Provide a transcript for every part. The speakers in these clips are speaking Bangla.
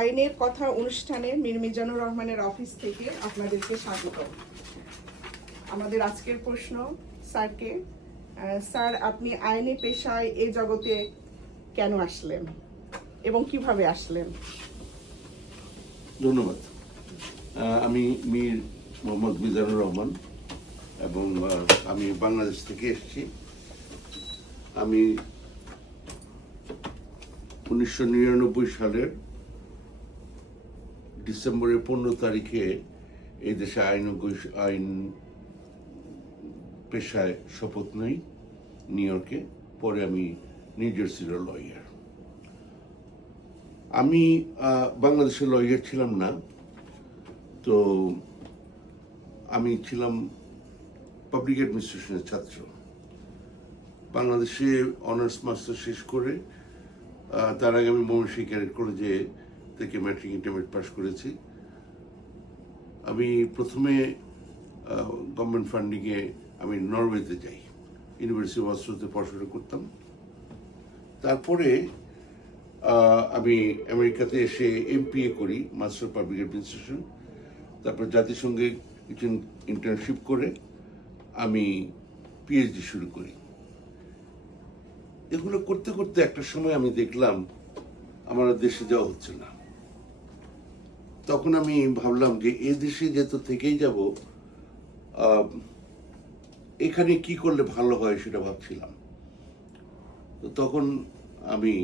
আইনের কথা অনুষ্ঠানে মীর মিজানুর রহমানের অফিস থেকে আপনাদেরকে স্বাগত। আমাদের আজকের প্রশ্ন স্যারকে, স্যার আপনি আইনি পেশায় এই জগতে কেন আসলেন এবং কিভাবে আসলেন? ধন্যবাদ। আমি মীর মোহাম্মদ মিজানুর রহমান এবং আমি বাংলাদেশ থেকে এসেছি। আমি 1999 সালের ডিসেম্বরের 15 তারিখে এই দেশে আইন পেশায় শপথ নেই নিউ ইয়র্কে। পরে আমি নিউ জার্সির লয়ার। আমি বাংলাদেশের লয়ার ছিলাম না, তো আমি ছিলাম পাবলিক অ্যাডমিনিস্ট্রেশনের ছাত্র। বাংলাদেশে অনার্স মাস্টার শেষ করে তার আগে আমি ময়মনসিংহ ক্যাডেট কলেজে থেকে ম্যাট্রিক ইন্টারমিডিয়েট পাস করেছি। আমি প্রথমে গভর্নমেন্ট ফান্ডিংয়ে আমি নরওয়েতে যাই, ইউনিভার্সিটি অফ অস্ট্রেলিয়াতে পড়াশোনা করতাম। তারপরে আমি আমেরিকাতে এসে MPA করি, মাস্টার পাবলিক অ্যাডমিনিস্ট্রেশন। তারপর জাতিসংঘে কিছু ইন্টার্নশিপ করে আমি PhD শুরু করি। এগুলো করতে করতে একটা সময় আমি দেখলাম আমার দেশে যাওয়া হচ্ছে না। তখন আমি ভাবলাম যে এ দেশে যেহেতু থেকেই যাব, এখানে কি করলে ভালো হয় সেটা ভাবছিলাম। তো তখন আমি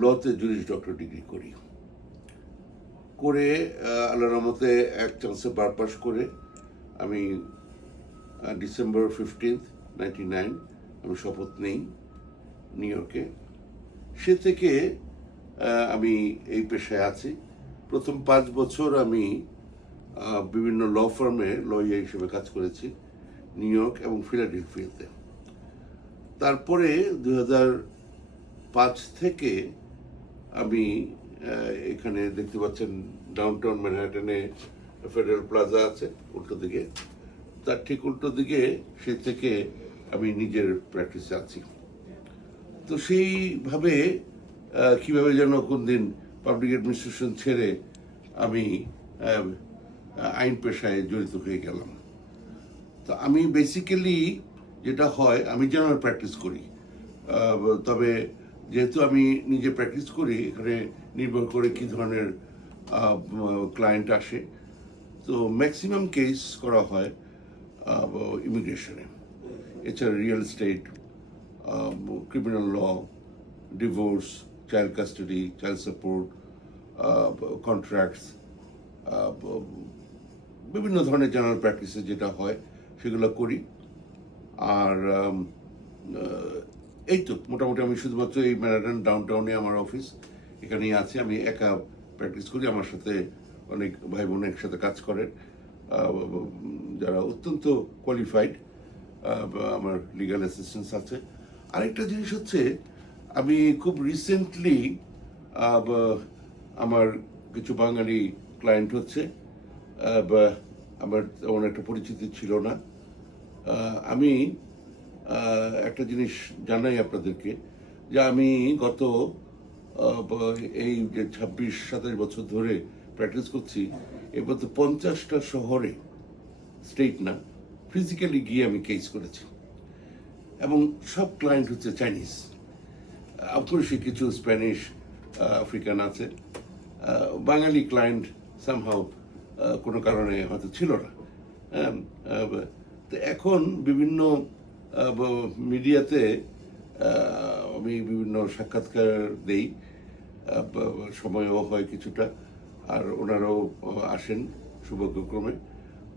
লতে জুরিস ডক্টর ডিগ্রি করি, করে আল্লাহর রহমতে এক চান্সে বার পাস করে আমি ডিসেম্বর 15, 1999 আমি শপথ নেই নিউ ইয়র্কে। সে থেকে আমি এই পেশায় আছি। প্রথম 5 বছর আমি বিভিন্ন ল ফার্মে লয়ার হিসেবে কাজ করেছি নিউ ইয়র্ক এবং ফিলাডেলফিয়াতে। তারপরে 2005 থেকে আমি এখানে দেখতে পাচ্ছেন ডাউনটাউন ম্যানহাটনে ফেডারেল প্লাজা আছে উল্টো দিকে, তার ঠিক উল্টো দিকে সে থেকে আমি নিজের প্র্যাকটিসে আছি। তো সেইভাবে কিভাবে যেন কোন দিন পাবলিক অ্যাডমিনিস্ট্রেশন ছেড়ে আমি আইন পেশায় জড়িত হয়ে গেলাম। তো আমি বেসিক্যালি যেটা হয়, আমি জেনারেল প্র্যাকটিস করি, তবে যেহেতু আমি নিজে প্র্যাকটিস করি, এখানে নির্ভর করে কী ধরনের ক্লায়েন্ট আসে। তো ম্যাক্সিমাম কেস করা হয় ইমিগ্রেশনে, এছাড়া real estate, criminal law, divorce, child custody, child support, contracts, বিভিন্ন ধরনের জেনারেল প্র্যাকটিসে যেটা হয় সেগুলো করি। আর এই তো মোটামুটি আমি শুধুমাত্র এই ম্যানহাটন ডাউনটাউনে আমার অফিস, এখানেই আছে। আমি একা প্র্যাকটিস করি, আমার সাথে অনেক ভাই বোন একসাথে কাজ করেন যারা অত্যন্ত কোয়ালিফাইড। আমার লিগ্যাল অ্যাসিস্ট্যান্স আছে। আরেকটা জিনিস হচ্ছে, আমি খুব রিসেন্টলি আমার কিছু বাঙালি ক্লায়েন্ট হচ্ছে, আমার তেমন একটা পরিচিতি ছিল না। আমি একটা জিনিস জানাই আপনাদেরকে, যে আমি গত এই যে 26-27 বছর ধরে প্র্যাকটিস করছি, এবার তো 50টা শহরে, স্টেট না, ফিজিক্যালি গিয়ে আমি কেস করেছি। এবং সব ক্লায়েন্ট হচ্ছে চাইনিজ, অবশ্যই কিছু স্প্যানিশ, আফ্রিকান আছে। বাঙালি ক্লায়েন্ট সামহাও কোনো কারণে হয়তো ছিল না। তো এখন বিভিন্ন মিডিয়াতে আমি বিভিন্ন সাক্ষাৎকার দেই, সময়ও হয় কিছুটা, আর ওনারাও আসেন সৌভাগ্যক্রমে।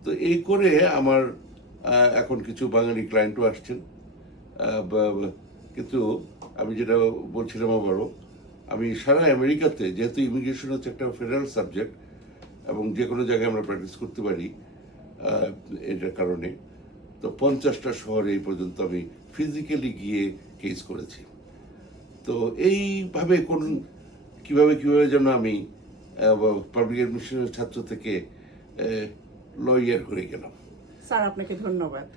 তো এই করে আমার এখন কিছু বাঙালি ক্লায়েন্টও আসছেন। কিন্তু আমি যেটা বলছিলাম আবারও, আমি সারা আমেরিকাতে, যেহেতু ইমিগ্রেশন হচ্ছে একটা ফেডারেল সাবজেক্ট এবং যে কোনো জায়গায় আমরা প্র্যাকটিস করতে পারি এটার কারণে, তো 50টা শহরে এই পর্যন্ত আমি ফিজিক্যালি গিয়ে কেস করেছি। তো এইভাবে কিভাবে যেন আমি পাবলিক অ্যাডমিনিস্ট্রেশনের ছাত্র থেকে লয়ার হয়ে গেলাম। স্যার আপনাকে ধন্যবাদ।